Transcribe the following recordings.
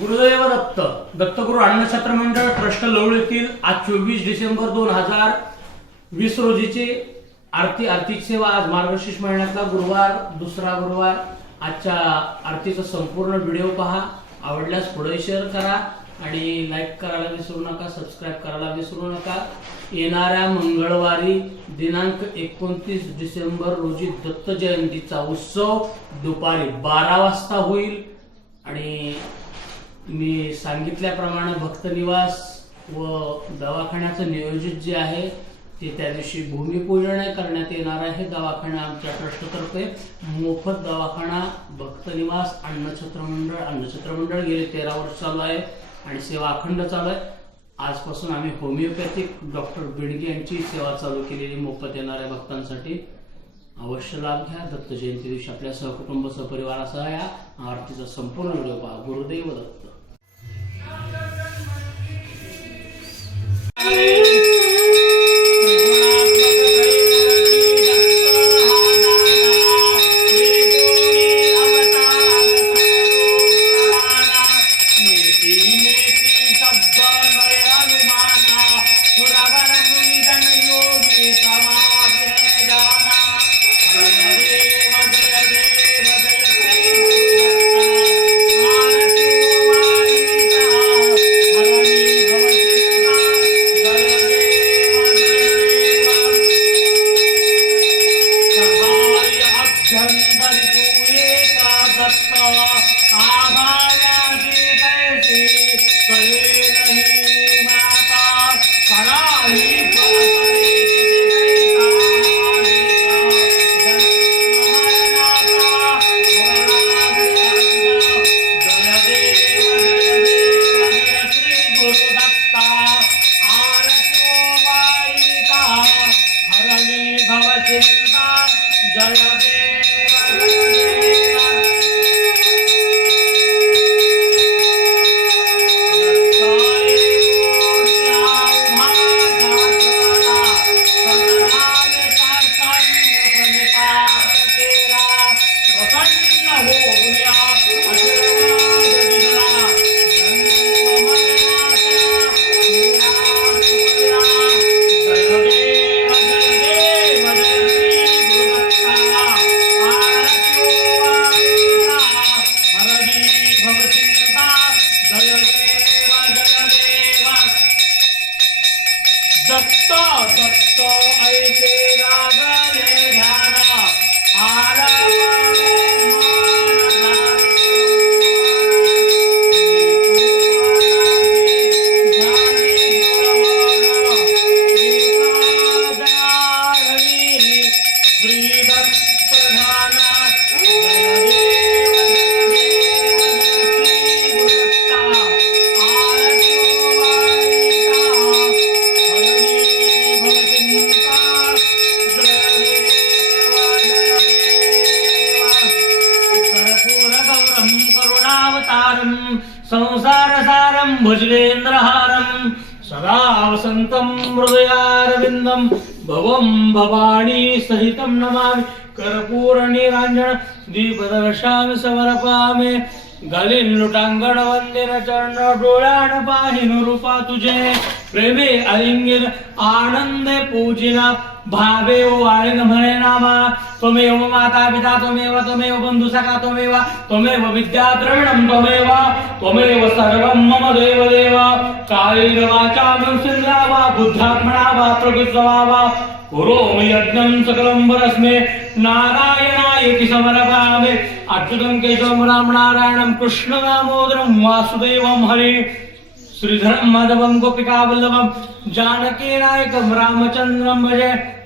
गुरुदैव दत्त. दत्तगुरु अन्नछत्र मंडळ ट्रस्ट लवळ येथील आज चोवीस डिसेंबर दोन हजार वीस रोजीची आरती आर्थिक सेवा आज मार्गशीर्ष महिन्यातला गुरुवार दुसरा गुरुवार. आजच्या आरतीचा संपूर्ण व्हिडिओ पहा. आवडल्यास पुढे शेअर करा आणि लाईक करायला विसरू नका सबस्क्राईब करायला विसरू नका. येणाऱ्या मंगळवारी दिनांक एकोणतीस डिसेंबर रोजी दत्त जयंतीचा उत्सव दुपारी बारा वाजता होईल आणि मी सांगितल्याप्रमाणे भक्तनिवास व दवाखान्याचं नियोजित जे आहे ते त्या दिवशी भूमिपूजन करण्यात येणार आहे. दवाखाना आमच्या ट्रस्टतर्फे मोफत दवाखाना भक्तनिवास अन्नछत्र मंडळ अन्नछत्र मंडळ गेले तेरा वर्ष चालू आहे आणि सेवा अखंड चालू आहे. आजपासून आम्ही होमिओपॅथिक डॉक्टर बिडगे यांची सेवा चालू केलेली मोफत येणाऱ्या भक्तांसाठी. अवश्य लाभ घ्या. दत्त जयंती दिवशी आपल्या सहकुटुंब सहपरिवारासह या आरतीचा संपूर्ण व्हिडिओ पहा. गुरुदेव दत्त. Thank you. अभ्यंतरी तू एका दत्त Para! संसारसारं भुजगेन्द्रहारं सदा वसन्तं हृदयारविन्दं भवं भवानी सहितं नमामि। कर्पूरनिराञ्जन दीपदर्शामि समर्पामि। गलिन लुटांगण वंदिर चरण डोळ्यान पाहिन रूपा तुझे। प्रेमे अलिङ्गिन आनन्दे पूजिना भावे वाळीन म्हणे नामा। त्वमेव माता पिता, त्वमेव त्वमेव सखा, त्वमेव त्वमेव विद्या द्रविणं, त्वमेव त्वमेव सर्वं मम देव देव कायेन वाचा मनसेन्द्रिया वा, बुद्धात्मना वा प्रकृत्वा वा। करोमि यज्ञं सकलं वरस्मे। नारायणायति समर्पयामि अच्युतं केशवं राम नारायणं कृष्ण दामोदरं वासुदेवं, हरे। श्रीधरं, माधवं, गोपिकावल्लभं जानकी नायकं रामचन्द्रं भजे।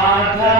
Father.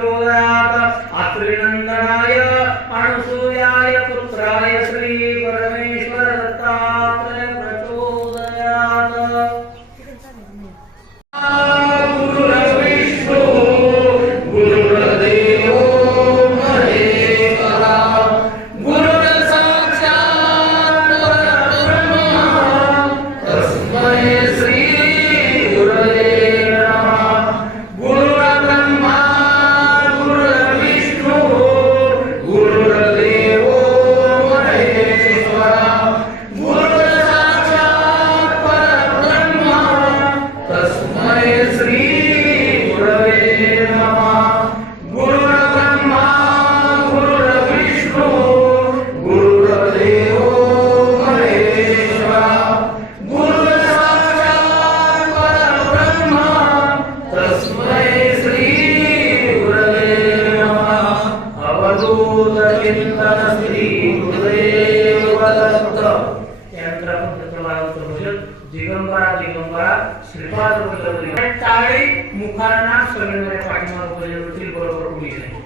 Lula. त्यांना सोनेवाल्या पाठीमाग उभे होतील बरोबर उभी नाही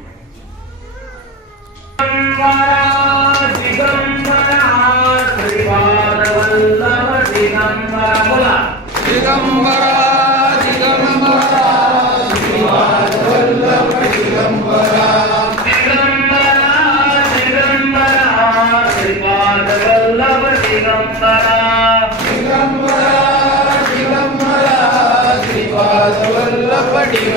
दिगंबरा बोला दिगंबरा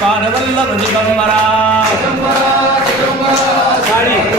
कान वल्लभ निगम मरा साड़ी